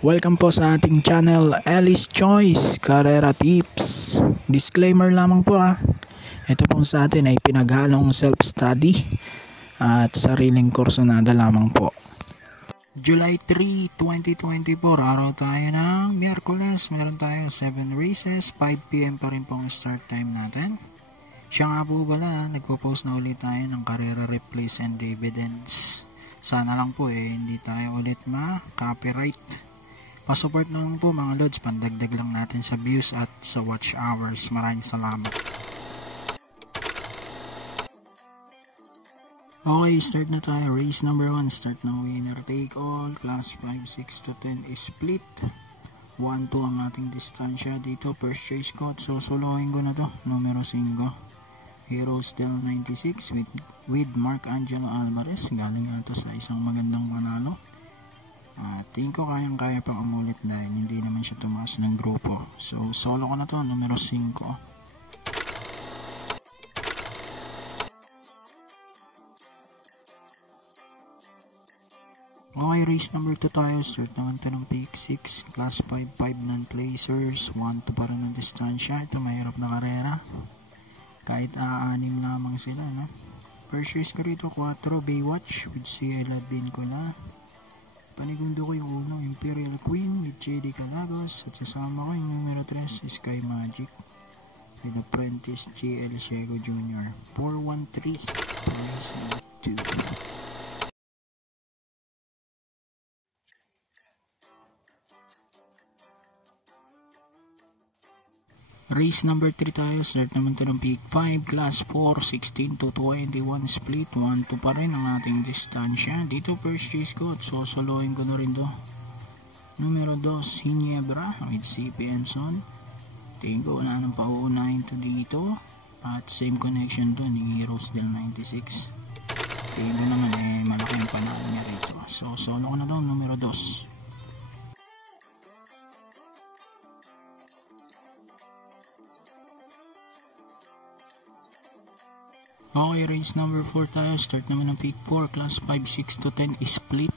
Welcome po sa ating channel, Ellis Choice Carrera Tips. Disclaimer lamang po Ito po sa atin ay pinaghalong self-study at sariling kursunada lamang po. July 3, 2024, araw tayo ng Miyerkules. Meron tayo 7 races, 5 PM pa rin po ang start time natin. Siya nga po pala, nagpo-post na ulit tayo ng Carrera Replays and Dividends. Sana lang po hindi tayo ulit ma-copyright. Pa-support naman po mga lods, pandagdag lang natin sa views at sa watch hours. Maraming salamat. Okay, start na tayo. Race number 1, start ng winner take all. Class 5, 6 to 10 is split. 1-2 ang ating distansya dito. First choice ko, so solohin ko na to. Numero 5. Heroes del 96 with Mark Angelo Alvarez. Galing ito sa isang magandang panalo. Tingin ko kayang-kaya pa umulit dahil hindi naman siya tumaas ng grupo. So solo ko na to, numero 5. Okay, race number 2 tayo. Start naman ito ng pick 6. Class 5, 5 non-placers. 1-2 pa rin ang distansya. Ito mahirap na karera. Kahit aanim lamang sila, no? First race ko rito, 4, Baywatch with Ciela Vincula. Panigundo ko yung unang Imperial Queen with JD Calagos. At sasama ko yung numero 3, Sky Magic with Apprentice JL Ciego Jr. 4-1-3. Race 2. Race number 3 tayo. Start naman ito ng pick 5. Class 4, 16 to 21 split. 1-2 pa rin ang ating distansya. Dito first race ko at sosolohin ko na rin to. Numero 2, Ginebra with CP Enson. Tingin ko wala nang pauunahin to dito. At same connection to ni Heroes del 96. Tingin ko naman malaki ang panalo niya rito. So solo ko na to, numero 2. Okay, race number 4 tayo. Start naman ng pick 4. Class 5, 6 to 10 is split.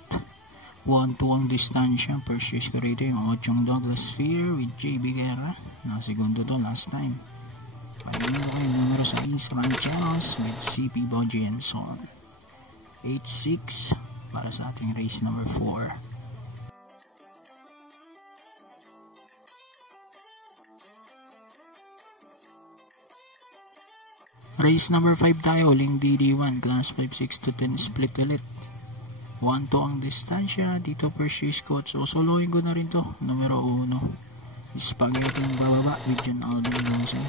1-2 ang distansya. First race ko rito yung 8 Douglas Sphere with JB Guerra. Segundo to last time. Pagin ko kayo numero 6, Rancheros with CP Boji and Son. 8-6 para sa ating race number 4. Race number 5 tayo, uling DD1, class 5, 6 to 10 split ulit. 1-2 ang distansya, dito first race coach. So solohin ko na rin to, numero 1. Spaghetti yung bababa with John Alden Jose.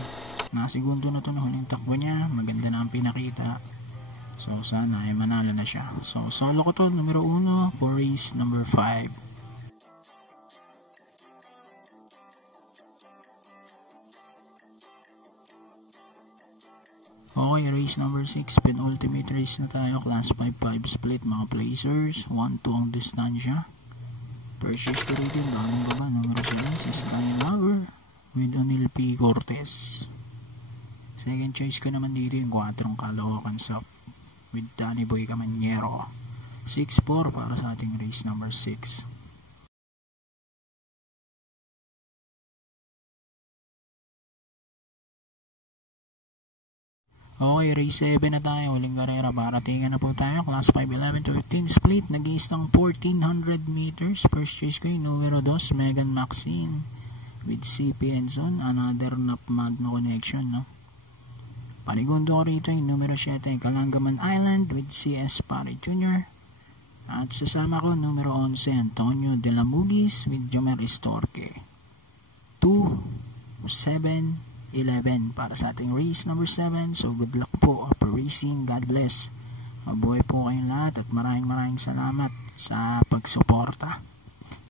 Segundo na to na huling takbo niya, maganda na ang pinakita. So sana ay manalo na siya. So solo ko to, numero 1 for race number 5. Okay, race number 6, penultimate race na tayo. Class 5-5 split mga placers. 1-2 ang distansya. First race ko rin, daming baba. Numero 7, si Sky Lover with Anil P. Cortez. Second choice ko naman dito yung 4 Caloocan Shop with Danny Boy Camaniero. 6-4 para sa ating race number 6. Okay, race 7 na tayo. Huling karera. Baratingan na po tayo. Class 5, 11 to 15 split. Nag-iistang 1400 meters. First race ko yung numero 2, Megan Maxine with CP Enson. Another nap magno connection, no? Panigundo ko rito yung numero 7, Kalangaman Island with CS Pare Jr. At sasama ko numero 11, Antonio De La Mugis with Jomer Estorque. 2-7 11 para sa ating race number 7. So good luck po for racing. God bless. Mabuhay po kayong lahat at maraming salamat sa pagsuporta.